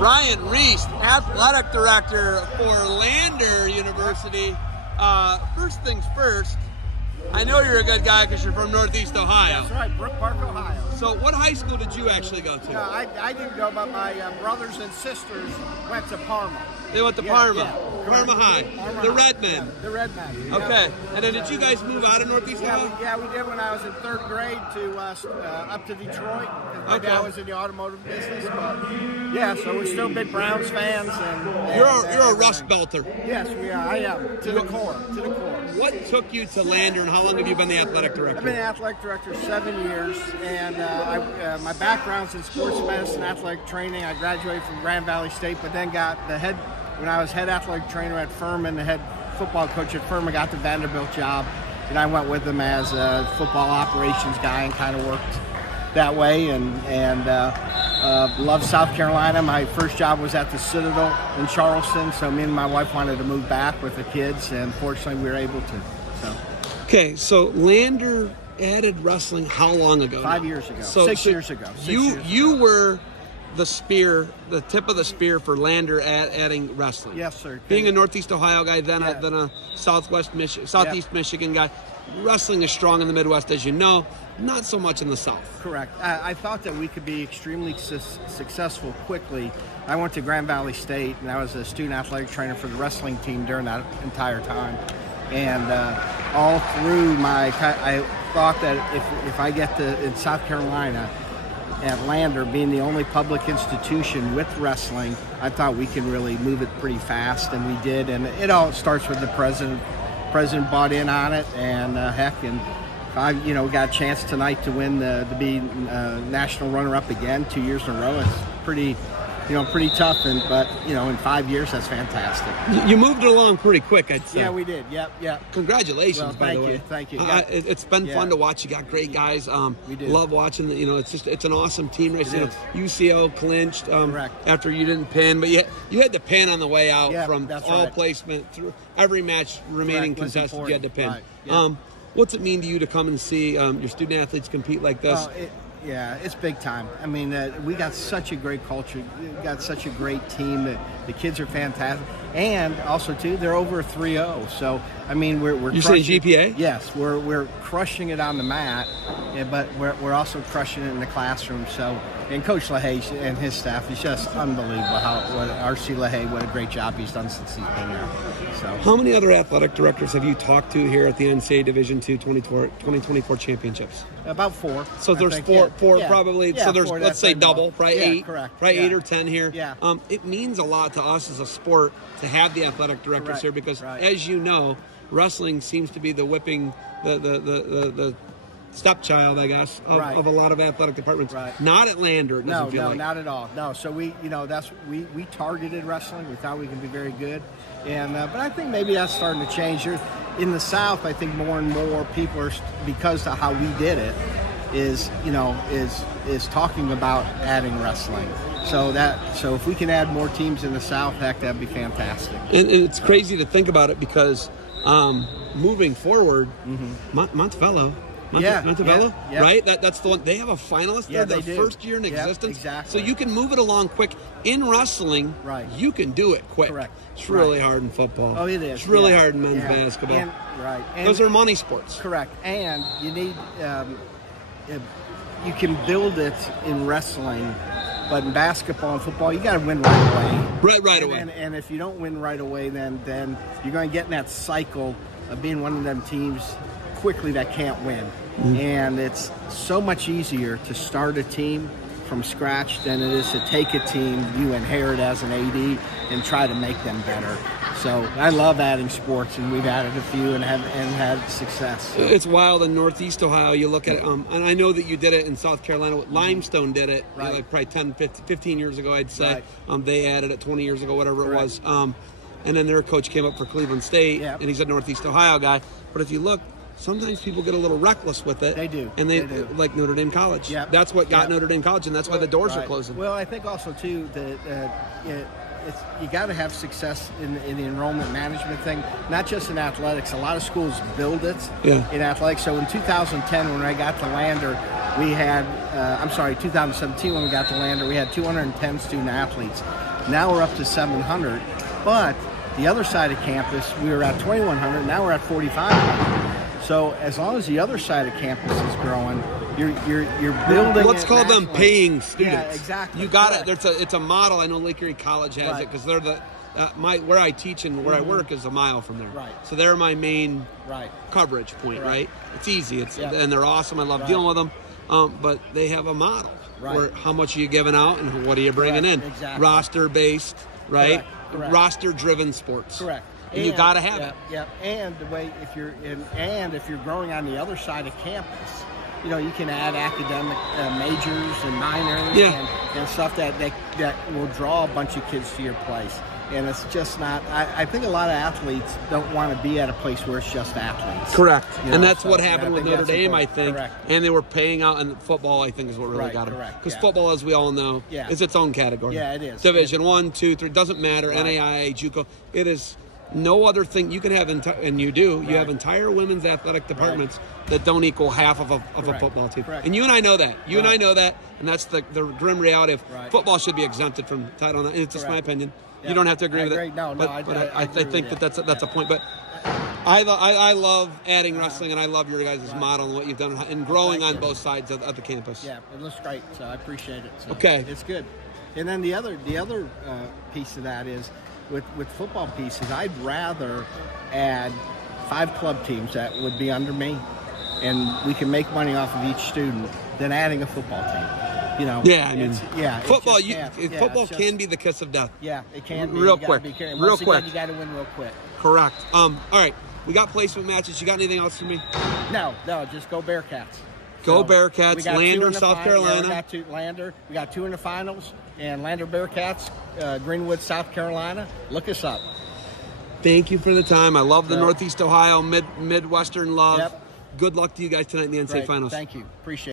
Brian Reese, athletic director for Lander University. First things first, I know you're a good guy because you're from Northeast Ohio. That's right, Brook Park, Ohio. So what high school did you actually go to? No, I didn't go, but my brothers and sisters went to Parma. They went to Parma. Yeah, Parma High. Parma the High. Red Men. Yeah, the Red Men. Okay. Yeah. And then did you guys move out of Northeast Ohio? We did when I was in third grade to up to Detroit. My dad was in the automotive business, but yeah, so we're still big Browns fans. And you're a Rust Belter. Yes, we are. I am to the core. To the core. What took you to Lander, and how long have you been the athletic director? I've been the athletic director 7 years, and my background's in sports medicine, athletic training. I graduated from Grand Valley State, but then got when I was head athletic trainer at Furman, the head football coach at Furman, got the Vanderbilt job, and I went with them as a football operations guy and kind of worked that way, and loved South Carolina. My first job was at the Citadel in Charleston, so me and my wife wanted to move back with the kids, and fortunately we were able to. So. Okay, so Lander added wrestling how long ago? 5 years ago. So, 6 years ago. You were the tip of the spear for Lander adding wrestling. Yes, sir. Being a Northeast Ohio guy, then a Southeast Michigan guy. Wrestling is strong in the Midwest, as you know, not so much in the South. Correct. I thought that we could be extremely successful quickly. I went to Grand Valley State, and I was a student athletic trainer for the wrestling team during that entire time. And all through I thought that if I get in South Carolina, at Lander, being the only public institution with wrestling, I thought we can really move it pretty fast, and we did. And it all starts with the president. President bought in on it, and we got a chance tonight to win to be national runner-up again 2 years in a row. It's pretty tough, but in 5 years, that's fantastic. You moved it along pretty quick, I'd say. Yeah, we did. Yep. Congratulations, by the way. Thank you. It's been fun to watch. You got great guys. We do. Love watching. It's an awesome team race. UCO clinched after you didn't pin, but you had to pin on the way out from all placement through every match remaining contested. You had to pin. Right. What's it mean to you to come and see your student athletes compete like this? Yeah, it's big time. I mean, we got such a great culture. We got such a great team. The kids are fantastic. And also, too, they're over 3-0. So, I mean, we're you saying GPA? Yes, we're crushing it on the mat, but we're also crushing it in the classroom. So, and Coach LaHaye and his staff is just unbelievable. R.C. LaHaye, what a great job he's done since he's been there. So, how many other athletic directors have you talked to here at the NCAA Division II 2024 championships? About 4. So there's four probably. Yeah, so there's, 4, let's say double, right? 8. Correct. Right, 8 or 10 here. Yeah. It means a lot to us as a sport to have the athletic directors here because, as you know, wrestling seems to be the whipping, the stepchild, I guess, of a lot of athletic departments. Right. Not at Lander. No, not at all. No, so we targeted wrestling. We thought we could be very good, and but I think maybe that's starting to change. In the South, I think more and more people are, because of how we did it, is talking about adding wrestling. So if we can add more teams in the South, heck, that'd be fantastic. And it's crazy to think about it because moving forward, Montevallo, right? That's the one. They have a finalist. Yeah, They're their first year in existence. Exactly. So you can move it along quick. In wrestling, you can do it quick. Correct. It's really hard in football. Oh, it is. It's really hard in men's basketball. And those are money sports. Correct. And you need, you can build it in wrestling, but in basketball and football, you got to win right away. Right away. And if you don't win right away, then you're going to get in that cycle of being one of them teams quickly that can't win. Mm-hmm. And it's so much easier to start a team from scratch than it is to take a team you inherit as an AD and try to make them better. So I love adding sports, and we've added a few and had success. So. It's wild in Northeast Ohio. You look at it, and I know that you did it in South Carolina. Limestone did it like probably 10, 15 years ago, I'd say. They added it 20 years ago, whatever it was. And then their coach came up for Cleveland State, and he's a Northeast Ohio guy. But if you look, sometimes people get a little reckless with it. They do. And they do. Like Notre Dame College. Yep. That's what got Notre Dame College, and that's why the doors are closing. Well, I think also, too, that you got to have success in the enrollment management thing, not just in athletics. A lot of schools build it in athletics. So in 2010, when I got to Lander, we had, 2017 when we got to Lander, we had 210 student athletes. Now we're up to 700. But the other side of campus, we were at 2,100. Now we're at 4,500. So as long as the other side of campus is growing, you're building. Let's call them paying students. Yeah, exactly. You got it. It's a model. I know Lake Erie College has it because they're the where I teach and where I work is a mile from there. Right. So they're my main coverage point. Right. It's easy. And they're awesome. I love dealing with them. But they have a model. Where how much are you giving out and what are you bringing in? Exactly. Roster based, right? Correct. Roster driven sports. Correct. And you got to have it. Yeah. And the way if you're growing on the other side of campus, you can add academic majors and minors and stuff that will draw a bunch of kids to your place. And it's just not. I think a lot of athletes don't want to be at a place where it's just athletes. Correct. And that's what happened with Notre Dame, I think. Correct. And they were paying out, and football, I think, is what really got them. Because football, as we all know, is its own category. Yeah, it is. Division 1, 2, 3, doesn't matter. NAIA, JUCO, it is no other thing. You can have, and you do, you have entire women's athletic departments that don't equal half of a football team. Correct. And you and I know that. You and I know that, and that's the grim reality of football should be exempted from Title IX. It's just my opinion. You don't have to agree with it. No, I think that's a point. But I love adding wrestling, and I love your guys' model and what you've done and growing on both sides of the campus. Yeah, it looks great. So I appreciate it. So okay, it's good. And then the other piece of that is with football pieces. I'd rather add 5 club teams that would be under me, and we can make money off of each student than adding a football team. Football. Football can be the kiss of death. Yeah, it can be. Real quick. You got to win real quick. Correct. All right. We got placement matches. You got anything else for me? No. Just go Bearcats. Go Bearcats. Lander, South Carolina. We got 2 in the finals, and Lander Bearcats, Greenwood, South Carolina. Look us up. Thank you for the time. I love the Northeast Ohio Midwestern love. Yep. Good luck to you guys tonight in the NCAA finals. Thank you. Appreciate it.